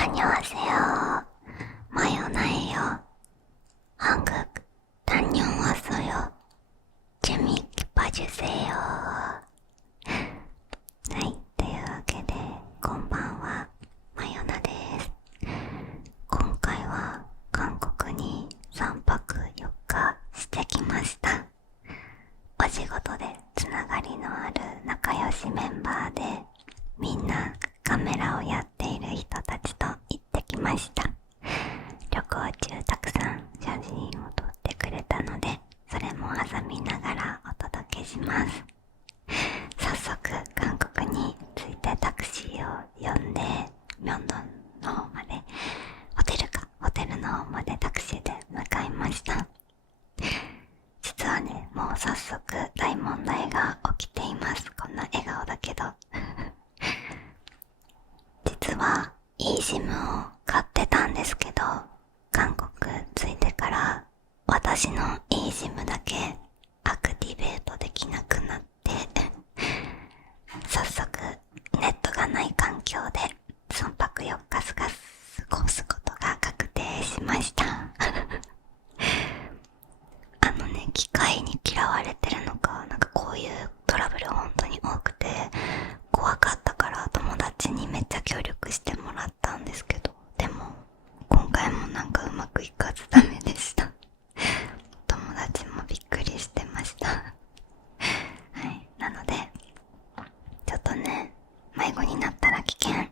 안녕하세요. 마요나예요. 한국 다녀왔어요. 재미있게 봐주세요. はい、というわけで、こんばんは、マヨナです。今回は韓国に3泊4日してきました。お仕事でつながりのある仲良しメンバーで、みんなカメラをやっている人たちと行ってきました。旅行中たくさん写真を撮ってくれたので、それも挟みながらお届けします。早速韓国に着いてタクシーを呼んで、ミョンドンの方まで、ホテルの方までタクシーで向かいました。実はね、もう早速大問題が起きています。こんな笑顔だけど実は eSIM を買ってたんですけど、韓国着いてから私の eSIM だけアクティベートできなくなって早速ネットがない環境で3泊4日過ごすことが確定しました機械に嫌われてるのか、なんかこういうトラブル本当に多くて怖かったから友達にめっちゃ協力してもらったんですけど、でも今回もなんかうまくいかずダメでした友達もびっくりしてましたはい、なのでちょっとね、迷子になったら危険。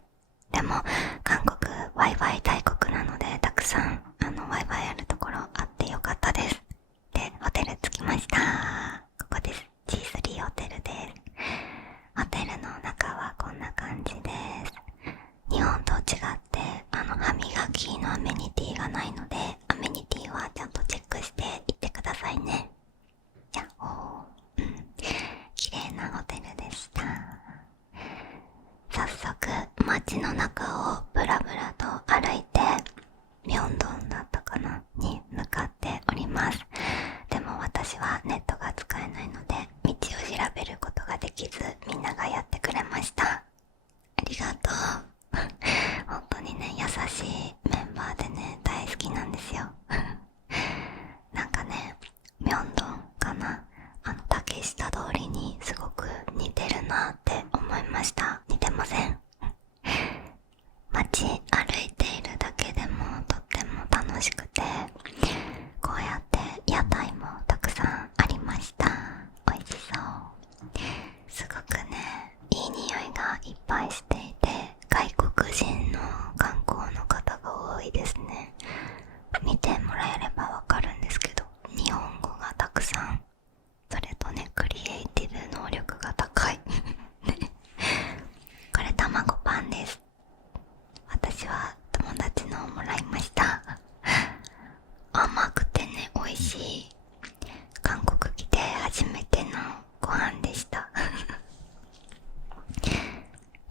でも韓国 Wi-Fi 大国なので、たくさんWi-Fi あるところあってよかったです。で、ホテル着きました。ここです。 G3 ホテルです。ホテルの中はこんな感じです。日本と違って歯磨きのアメニティがないので、アメニティはちゃんとチェックしていってくださいね。じゃあ綺麗なホテルでした。早速街の中をブラブラと歩いて、ミョンドンだったかなに向かっております。でも私はネットが使えないので道を調べることができず、みんながやってくれました。ありがとう本当にね、優しいメンバーでね、大好きなんですよなんかね、ミョンドンかな、竹下通りにすごく似てるなって思いました。似てません？街歩いているだけでもとっても楽しくて、こうやって屋台もたくさんありました。美味しそう。すごくね、いい匂いがいっぱいしていて、外国人の観光の方が多いですね。見てもらえればわかるんですけど、日本語がたくさん、それとね、クリエイティブ能力が高いこれ卵パンです。私は友達のをもらいました甘くてね、美味しい。韓国来て初めてのご飯でした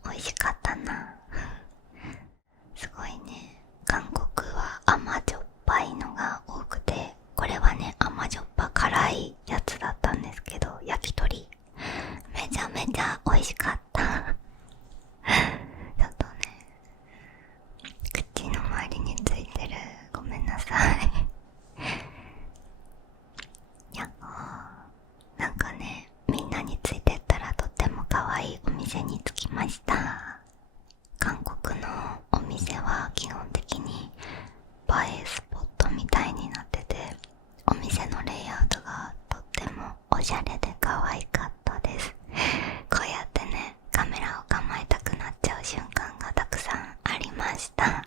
美味しかったなすごいね、韓国は甘じょっぱいのが多くて、これはね、甘じょっぱ辛いやつだったんですけど、焼き鳥めちゃめちゃ美味しかったちょっとね、口の周りについてる、ごめんなさいいや、なんかね、みんなについてったらとっても可愛いお店に着きました。韓国のお店は基本的に映えスポットみたいになってて、お店のレイアウトがとってもおしゃれで可愛かったです。こうやってね、カメラを構えたくなっちゃう瞬間がたくさんありました。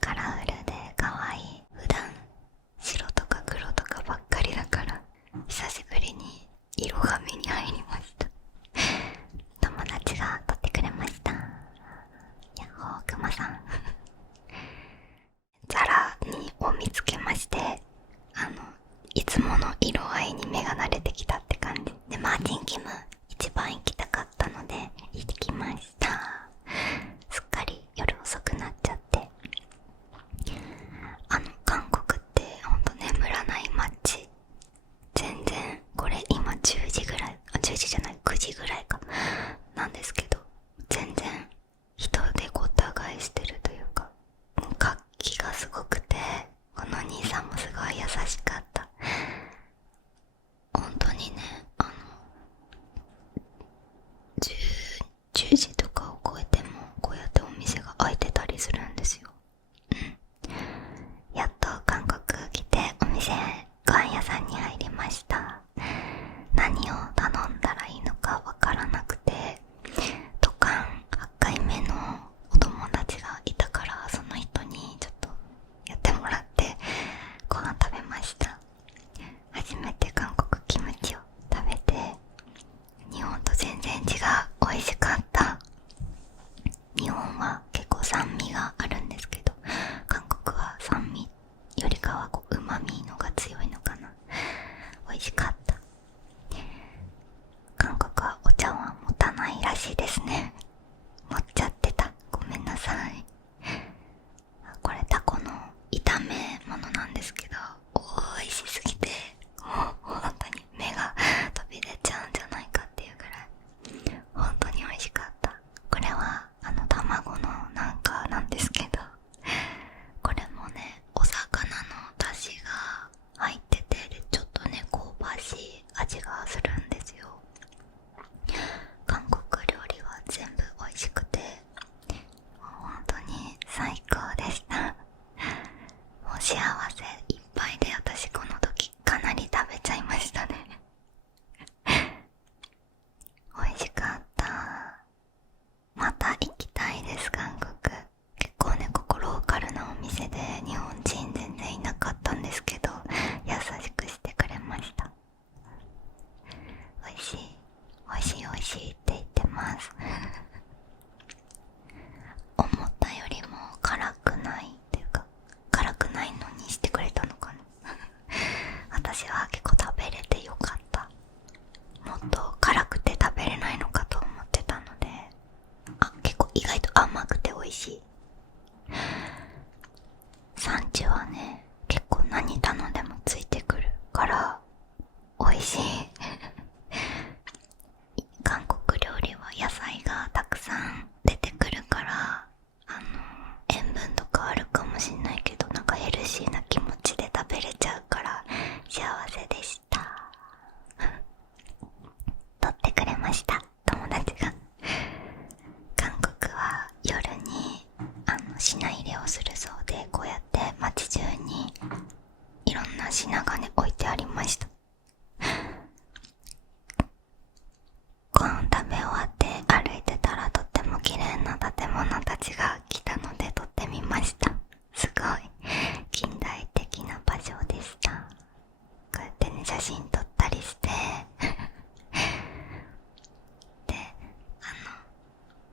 カラフルで可愛い。普段白とか黒とかばっかりだから、久しぶりに色が目に入りました友達が撮ってくれました。ヤッホークマさんザラを見つけまして、いつもの色合いに目が慣れてきたって感じで、マーティンキム一番行きたかったので行ってきました。すっかり夜遅くなっちゃって、韓国ってほんと眠らない街。全然これ今10時ぐらい、10時じゃない、9時ぐらいかなんですけど、全然人でごった返してりするんですよ。やっと韓国来てお店ご飯屋さんに入りました。何を頼んだらいいのかわからなくて、ドカン8回目のお友達がいたから、その人にちょっとやってもらってご飯食べました。初めて韓国キムチを食べて、日本と全然違う、美味しかった。日本は結構酸味があるんですけど、韓国は酸味よりかは旨味のが強いのかな。美味しかった。韓国はお茶碗持たないらしいですね。持っちゃってた、ごめんなさい。これタコの炒め物なんですけど、美味しすぎてもう本当に目が飛び出ちゃうんじゃないかっていうぐらい本当に美味しかった。これは卵のなんかなんですけど、これもねお魚の出汁が入ってて、でちょっとね香ばしい味がするんですよ。韓国料理は全部美味しくて本当に最高でした。もう幸せいっぱいで、私この時かなり食べちゃいましたね。美味しかった。また行きたいです、韓国。結構ねここローカルなお店で日本人全然いなかったんですけど、優しくしてくれました。美味しい美味しい美味しいって言ってます思ったよりも辛くないっていうか、辛くないのにしてくれたのかな私は結構食べれてよかった。もっと辛くて食べれないのかと思ってたので、結構意外と甘くて美味しい。産地はね結構何頼んでもついてくるから美味しい韓国料理は野菜がたくさん出てくるから、塩分とかあるかもしんないけど、なんかヘルシーな気持ちで食べれちゃうから幸せでした撮ってくれました、友達が。韓国は夜に品入れをするそうで、こうやって街中にいろんな品がね置いてありました。ご飯食べ終わって歩いてたら、とっても綺麗な建物たちが来たので撮ってみました。すごい近代的な場所でした。こうやってね写真撮ったりしてで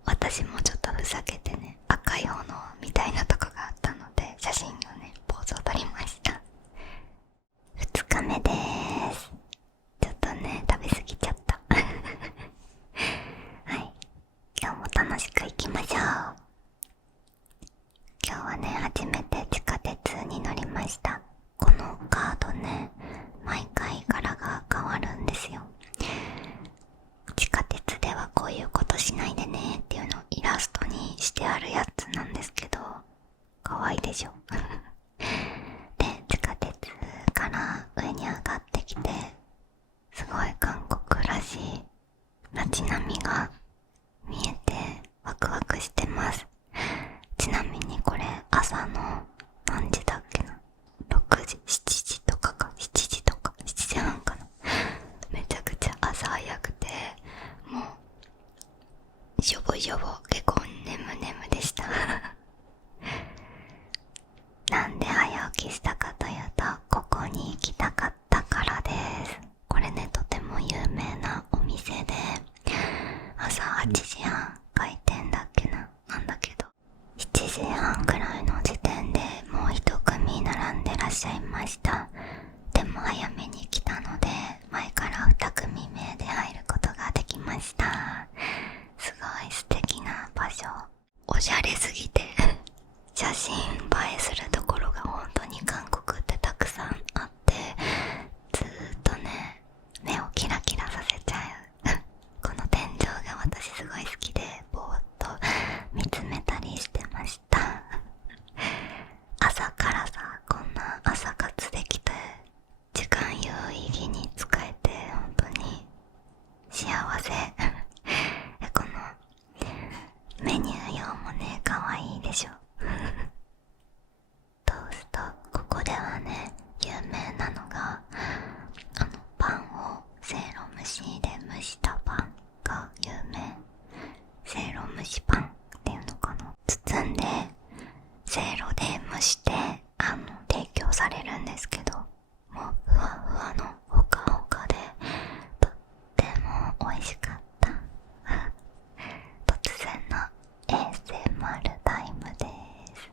私もちょっとふざけてね赤い炎みたいなとこがあったので写真をねポーズを撮りました。2日目でーす。ちょっとね食べ過ぎちゃったはい、今日も楽しくいきましょう。今日はね初めて地下鉄に乗りました。このカードね毎回柄が変わるんですよ。地下鉄ではこういうことしないでねっていうのをイラストにしてあるやつなんですけど、可愛いでしょで地下鉄から上に上がってきて、すごい韓国らしい街並みが見えてワクワクしてます。ちなみにこれ朝の何時だっけな、6時7時とかか、7時とか7時半かな。めちゃくちゃ朝早くて、もうしょぼしょぼ結構眠々でしたなんで早起きしたかというと、ここに行きたかったからです。これねとても有名なお店で、朝8時半開店だっけな、なんだけど7時半くらいの時点でもう一組並んでらっしゃいました。でも早めに来たので前から2組目で入ることができました。すごい素敵な場所、おしゃれすぎて写真映えするところが本当に韓国ってたくさんあって、ずーっとね目をキラキラさせちゃうこの天井が私すごい好きで、ぼーっと見つめたりしてました朝からさ、こんな朝活できて時間有意義に使えて本当に幸せこのメニュー用もね可愛いでしょせいろで蒸して提供されるんですけど、もうふわふわのほかほかでとっても美味しかった。突然の ASMR タイムです。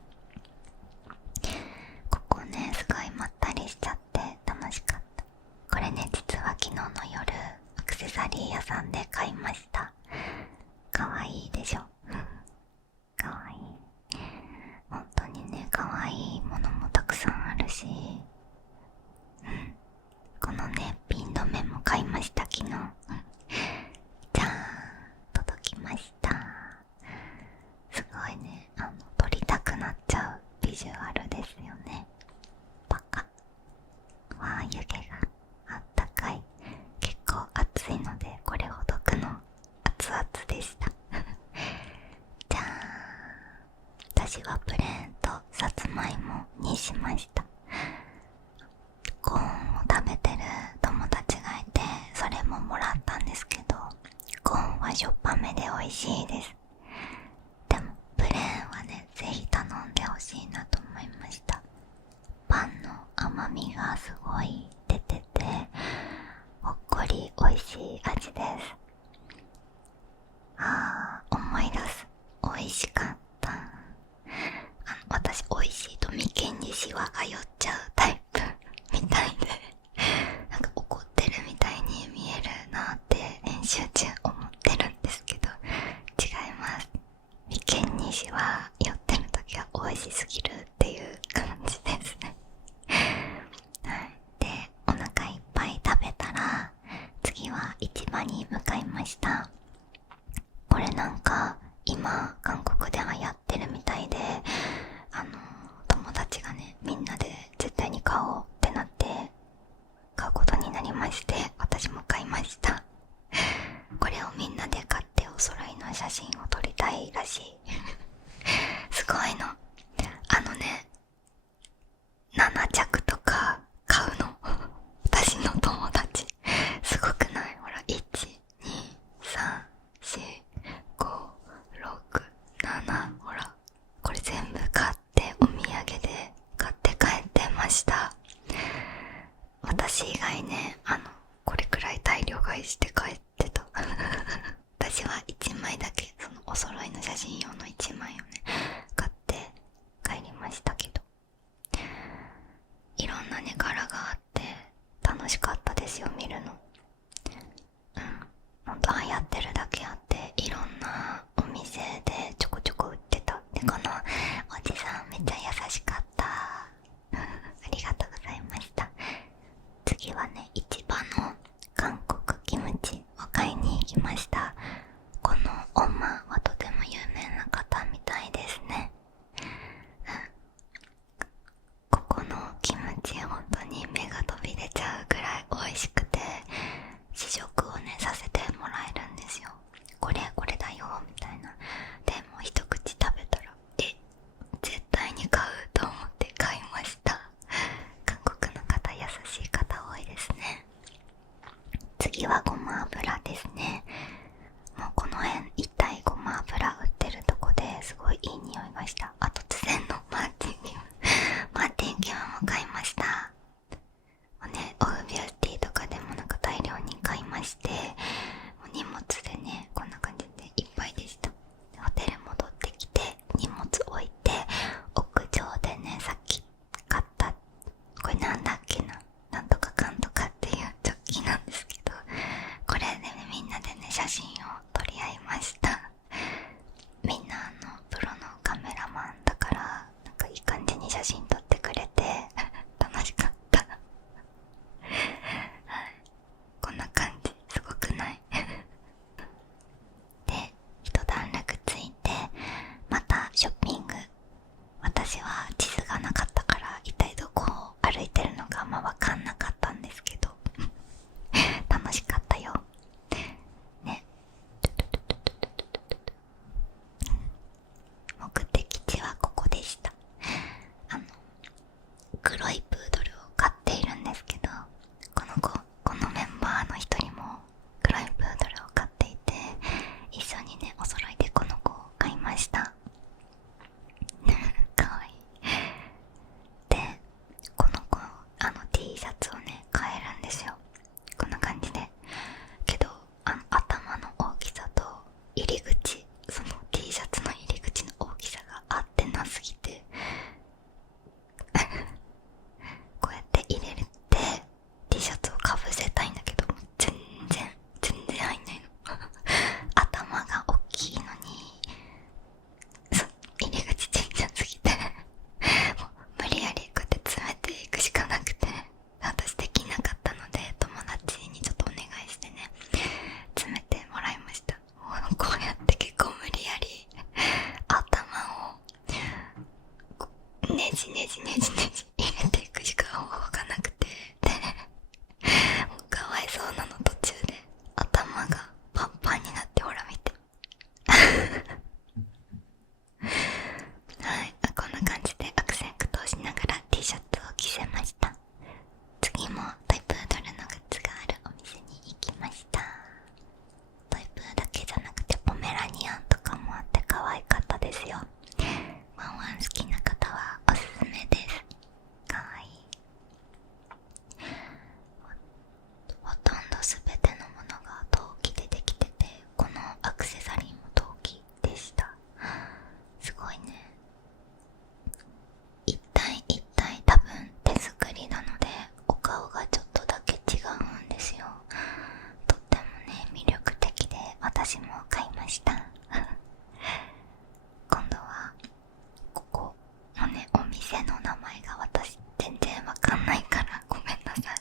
ここね、すごいまったりしちゃって楽しかった。これね、実は昨日の夜アクセサリー屋さんで買いました。かわいいでしょ。かわいい。本当にね、かわいいものもたくさんあるし、このね、ピン止めも買いました、昨日。じゃーん、届きました。すごいね、撮りたくなっちゃうビジュアルですよね。パカ。わあ、湯気があったかい。結構暑いので、これほどくの熱々でした。じゃーん。私はプレーンとさつまいもにしました。コーンを食べてる友達がいて、それももらったんですけど、コーンはしょっぱめで美味しいです。でもプレーンはね、ぜひ頼んでほしいなと思いました。パンの甘みがすごい出てて、ほっこり美味しい味です。思い出す。美味しかった。私美味しいと眉間にシワが寄っちゃうタイプみたいで、なんか怒ってるみたいに見えるなって練習中思ってるんですけど、違います。眉間にシワ寄ってる時は美味しすぎるっていう感じですね。はい。で、お腹いっぱい食べたら次は市場に向かいました。これなんか今韓国で流行ってるみたいで、友達がね、みんなで絶対に買おうってなって買うことになりまして、私も買いました。これをみんなで買ってお揃いの写真を撮りたいらしい。すごいの。7着とか買うの。私の友達。すごくない？ほら、1、2、3、4、5、6、7、ほら。これ全部買ってお土産で買って帰ってました。私以外ね、これくらい大量買いして帰ってた。私は1枚だけ、そのお揃いの写真用の1枚をね、買って帰りましたけど。いろんなね、柄があって楽しかったですよ、見るの。ほんと流行ってるだけあって、いろんなお店でちょこちょこ売ってた。で、このおじさんめっちゃ優しかった。ありがとうございました。次はね、市場の韓国キムチを買いに行きました。このオマはとても有名な方みたいですね。ここのキムチ本当に目が飛び出ちゃうぐらい美味しくて、試食をねさせてもらえるんですよ。これだよみたいな。でも一口食べたら絶対に買うと思って買いました。韓国の方優しい方多いですね。次はごま油ですね。もうこの辺一体ごま油売ってるとこですごいいい匂いがした。あ、突然のマーティンキムも買いました。ね、オフビューティーとかでもなんか大量に買いまして、荷物でね、こんな感じでいっぱいでした。ホテル戻ってきて荷物置いて、屋上でね、さっき買った、これなんだっけな、なんとかかんとかっていうジョッキなんですけど、これでね、みんなでね、写真を撮り合いました。みんなプロのカメラマンねじねじねじねじ入れていくしか方法がなくて、でもうかわいそうなの、途中で頭がパンパンになって、ほら見てはい、こんな感じで悪戦苦闘しながら T シャツを着せました。次もトイプードルのグッズがあるお店に行きました。トイプーだけじゃなくてポメラニアンとかもあって可愛かったですよ。ワンワン好きな方はおすすめです。可愛い。ほとんど全てのものが陶器でできてて、このアクセサリーも陶器でした。すごいね。一体一体多分手作りなので、お顔がちょっとだけ違うんですよ。とってもね、魅力的で私も買いました今度はここのね、お店の名前が私全然わかんないからごめんなさい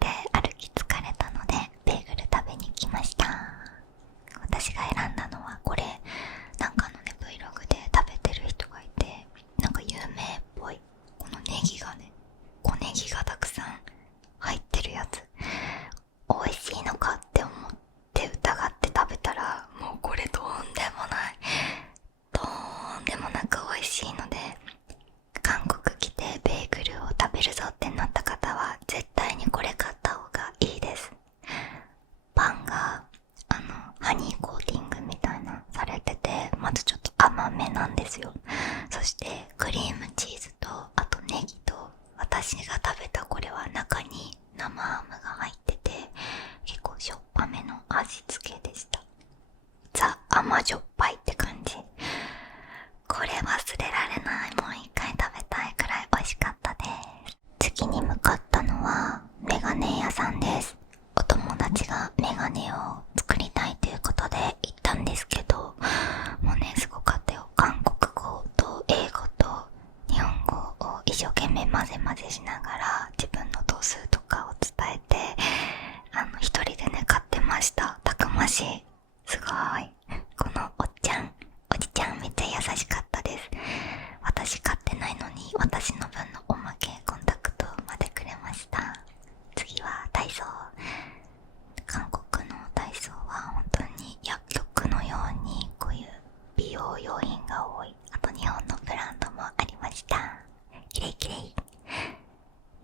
で、歩き疲れたのでベーグル食べに来ました。私が選んだのはこれ、なんかのね Vlog で食べてる人がいて、なんか有名っぽい、このネギがね、小ネギがたくさん入ってるやつ、美味しいのかって思って疑って食べたら、もうこれとんでもない、とんでもなく美味しいので、韓国来てベーグルを食べるぞってなった方は絶対にこれ買った方がいいです。パンがハニーコーティングみたいなされてて、まずちょっと甘めなんですよ。そしてクリームチーズと、あとネギと、私が食べたこれは中に生ハムが入ってて、結構しょっぱめの味付けでした。ザ甘じょっぱいって感じ。これ忘れられない。もう一回食べたいくらい美味しかったです。次に向かったのはメガネ屋さんです。お友達がメガネを作りたいということで行ったんですけど、もうね、すごかったよ。韓国語と英語と日本語を一生懸命混ぜ混ぜしながら自分の度数とかを伝えて、一人でね買ってました。たくましい。すごい。このおじちゃんめっちゃ優しかったです。私買ってないのに私の分のおまけコンタクトまでくれました。次はダイソー。韓国のダイソーは本当に薬局のようにこういう美容用品が多い。あと日本のブランドもありました。キレイキレイ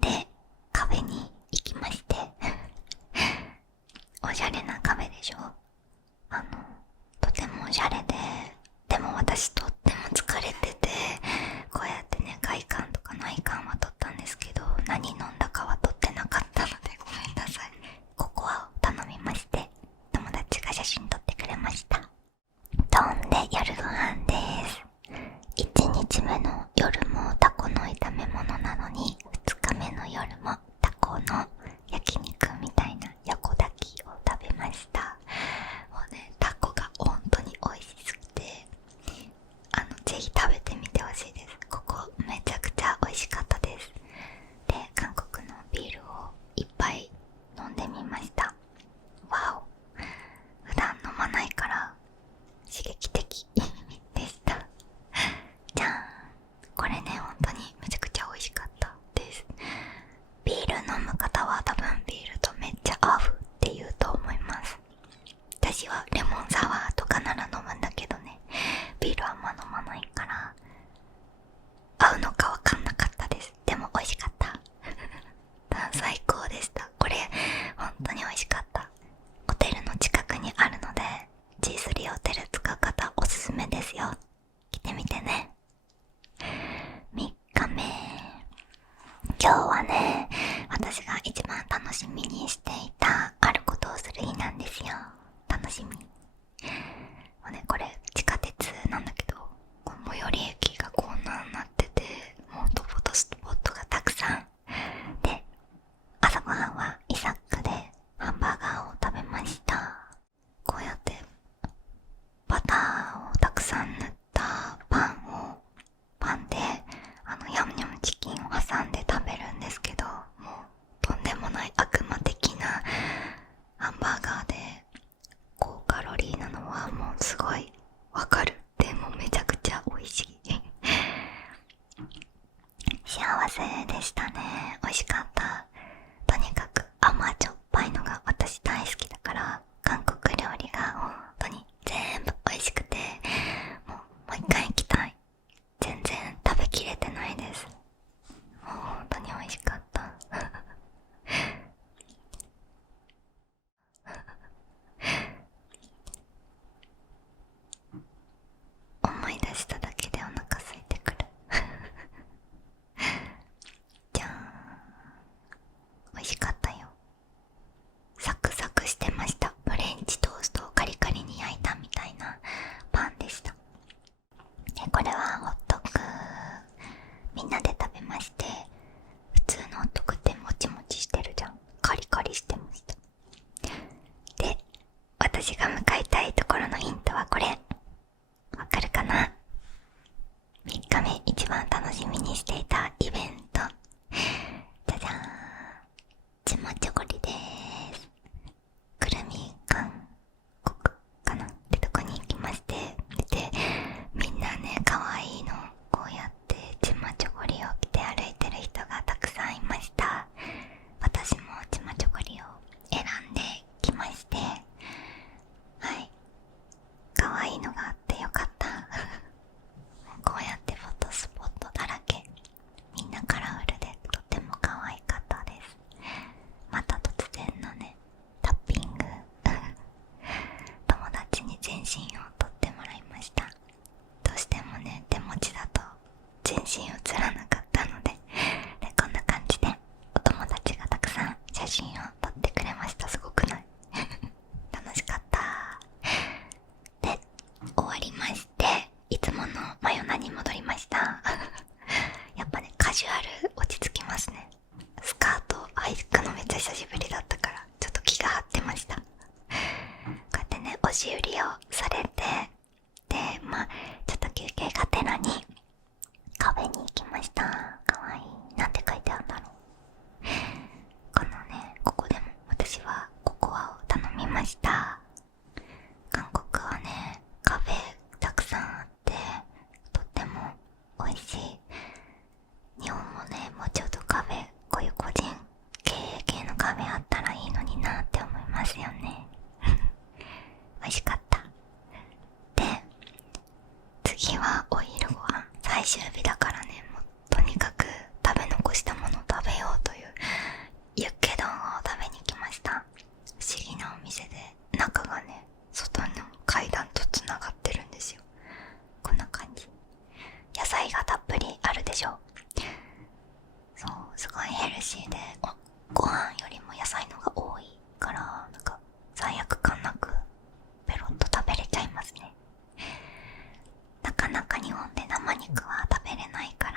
で、カフェに行きましておしゃれなカフェでしょ。とてもおしゃれで、でも私とっても疲れてて、こうやってね、外観とか内観は撮ったんですけど、何飲んだかは撮ってなかったのでごめんなさい。ココアを頼みまして、友達が写真撮ってくれました。飛んで夜ご飯です。1日目の夜もタコの炒め物なのに、2日目の夜もタコの焼肉みたいな横炊きを食べました。もうね、タコが本当に美味しすぎて、ぜひ食べてみてほしいです。ここめちゃくちゃ美味しかったです。で、韓国のビールをいっぱい飲んでみました。わお、普段飲まないから刺激的でした。じゃん。これね、本当にめちゃくちゃ美味しかったです。ビール飲む方は多分ビールとめっちゃ合うって言うと思います。私はレモンサワーとかなら飲むんだけどね、ビールあんま飲まないから合うのかわかんなかったです。でも美味しかった最高でした。これ本当に美味しかった。ホテルの近くにあるので G3 ホテル使う方おすすめですよ。来てみてね。3日目、今日はね、私が一番楽しみにしていたあることをする日なんですよ。楽しみ。もうね、これ地下鉄なんだけど、最寄り駅がこんなになってて、もうフォトスポットがたくさんで、朝ごはんはイサックでハンバーガーを食べました。こうやってバターをたくさん塗ったパンでヤムニャムチキンを挟んで食べるんですけど、もうとんでもない悪魔的なハンバーガーで高カロ番楽しみにしていたイベント、じゃじゃーん、ちまちょこりでーす。くるみ韓国かなってとこに行きまして、でみんなね、可愛いのこうやってちまちょこりを着て歩いてる人がたくさんいました。私もちまちょこりを選んできまして、はい、可愛いのがあってよかったこうやってフォトスポットだらけ、みんなカラフルでとても可愛かったです。また突然のね、タッピング友達に全身を撮ってもらいました。どうしてもね、手持ちだと全身映らなかったので、こんな感じでお友達がたくさん写真を撮ってくれました。すごくない楽しかったで、終わりまして、いつもの真夜中に戻りましたやっぱね、カジュアル落ち着きますね。スカート履くのめっちゃ久しぶりだったから、ちょっと気が張ってました。こうやってね、押し売りをされて、で、ちょっと休憩がてらにカフェに行きました。かわいい。なんて書いてあるんだろう。このね、ここでも私はココアを頼みました。韓国はね、カフェたくさんあってとっても美味しい。日本もね、もうちょっとカフェ、こういう個人経営系のカフェあったらいいのになって思いますよね美味しかった。で、次はお昼ご飯、最終日だからね、もうとにかく食べ残したものを食べようというユッケ丼を食べに来ました。不思議なお店で、中がね、外の階段とつながってるんですよ。こんな感じ。野菜がたっぷりあるでしょ。そう、すごいヘルシーで、ご飯よりも野菜のが多いから、なんか罪悪感なくペロッと食べれちゃいますね。なかなか日本で生肉は食べれないか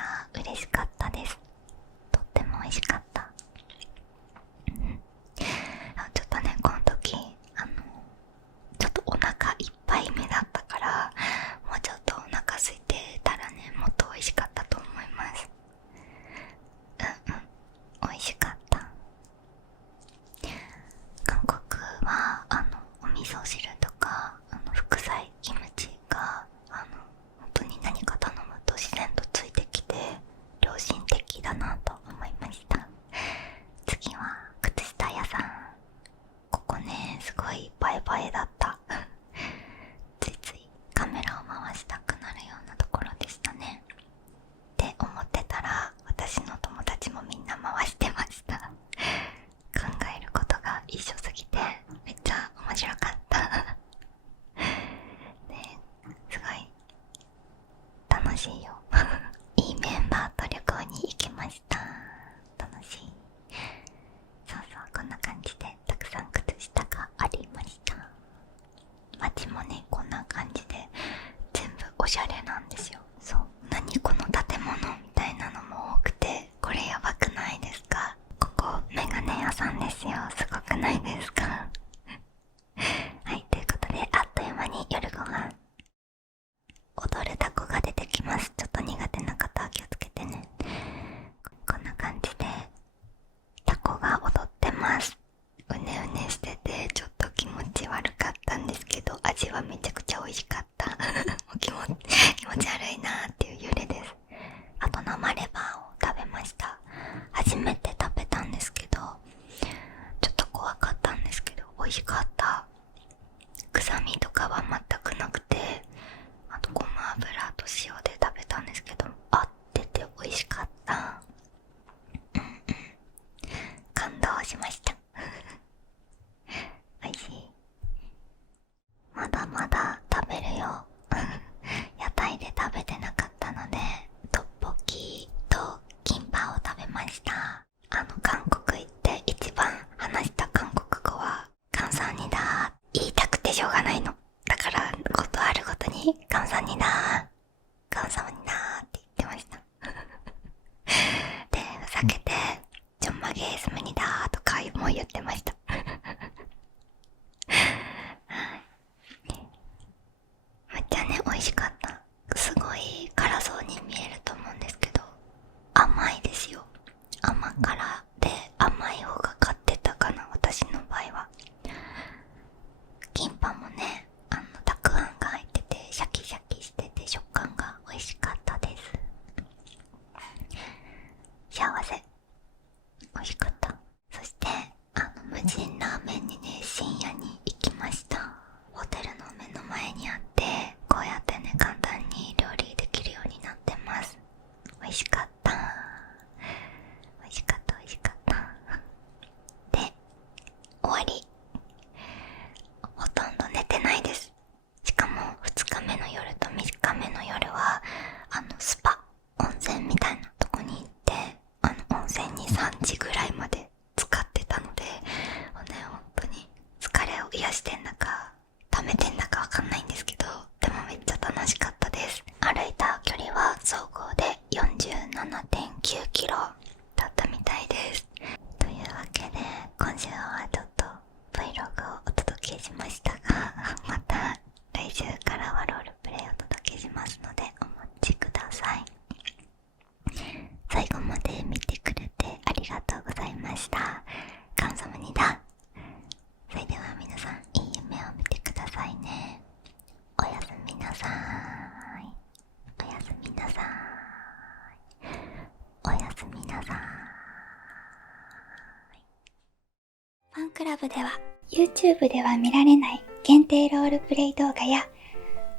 クラブでは YouTube では見られない限定ロールプレイ動画や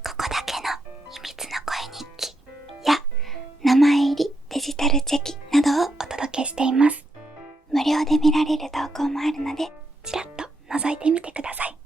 ここだけの秘密の声日記や名前入りデジタルチェキなどをお届けしています。無料で見られる投稿もあるのでちらっと覗いてみてください。